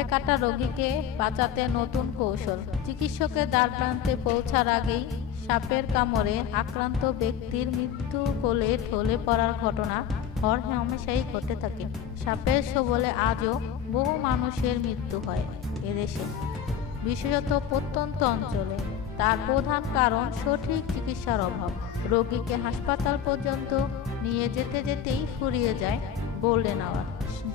সাপে কাটা রোগীকে বাঁচাতে নতুন কৌশল। চিকিৎসকের দ্বারপ্রান্তে পৌঁছার আগেই সাপের কামড়ে আক্রান্ত ব্যক্তির মৃত্যু কোলে ঢলে পড়ার ঘটনা হরহামেশাই ঘটে থাকে। সাপের ছোবলে আজও বহু মানুষের মৃত্যু হয় এদেশে, বিশেষত প্রত্যন্ত অঞ্চলে। তার প্রধান কারণ সঠিক চিকিৎসার অভাব। রোগীকে হাসপাতাল পর্যন্ত নিয়ে যেতে যেতেই ফুরিয়ে যায় গোল্ডেন আওয়ার,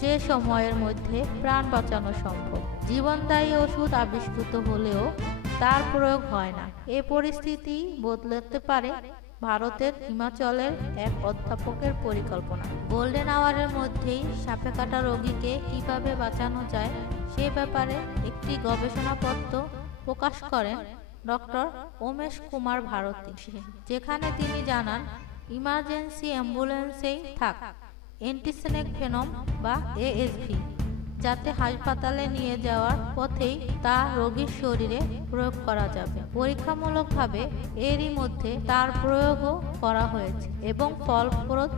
যে সময়ের মধ্যে প্রাণ বাঁচানো সম্ভব। জীবনদায়ী ওষুধ আবিষ্কৃত হলেও তার প্রয়োগ হয় না। এ পরিস্থিতি বদলাতে পারে ভারতের হিমাচলের এক অধ্যাপকের পরিকল্পনা। গোল্ডেন আওয়ারের মধ্যেই সাপে কাটা রোগীকে কিভাবে বাঁচানো যায় সে ব্যাপারে একটি গবেষণাপত্র প্রকাশ করেন ডক্টর উমেশ কুমার ভারতী, যেখানে তিনি জানান ইমার্জেন্সি অ্যাম্বুলেন্সেই থাক অ্যান্টিসেনেক ভেনম বা এএসভি, যাতে হাসপাতালে নিয়ে যাওয়ার পথেই তা রোগীর শরীরে প্রয়োগ করা যাবে। পরীক্ষামূলকভাবে এরই মধ্যে তার প্রয়োগও করা হয়েছে এবং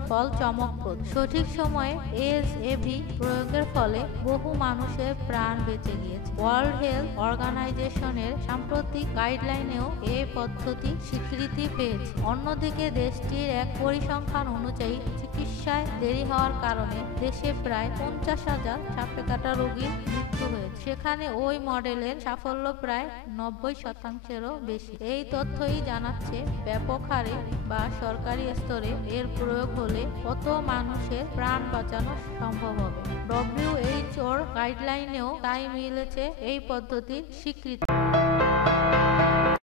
ফল চমকপ্রদ। সঠিক সময়ে এএসএভি প্রয়োগের ফলে বহু মানুষের প্রাণ বেঁচে গিয়েছে। ওয়ার্ল্ড হেলথ অর্গানাইজেশনের সাম্প্রতিক গাইডলাইনেও এ পদ্ধতি স্বীকৃতি পেয়েছে। অন্যদিকে দেশটির এক পরিসংখ্যান অনুযায়ী চিকিৎসায় দেরি হওয়ার কারণে দেশে প্রায় 50,000 সাপে কাটা রোগীর মৃত্যু হয়েছে। সেখানে ওই মডেলের সাফল্য প্রায় 90%-এরও বেশি। এই তথ্যই জানাচ্ছে ব্যাপক হারে বা সরকারি স্তরে এর প্রয়োগ হলে কত মানুষের প্রাণ বাঁচানো সম্ভব হবে। WHO গাইডলাইনেও তাই মিলেছে এই পদ্ধতির স্বীকৃতি।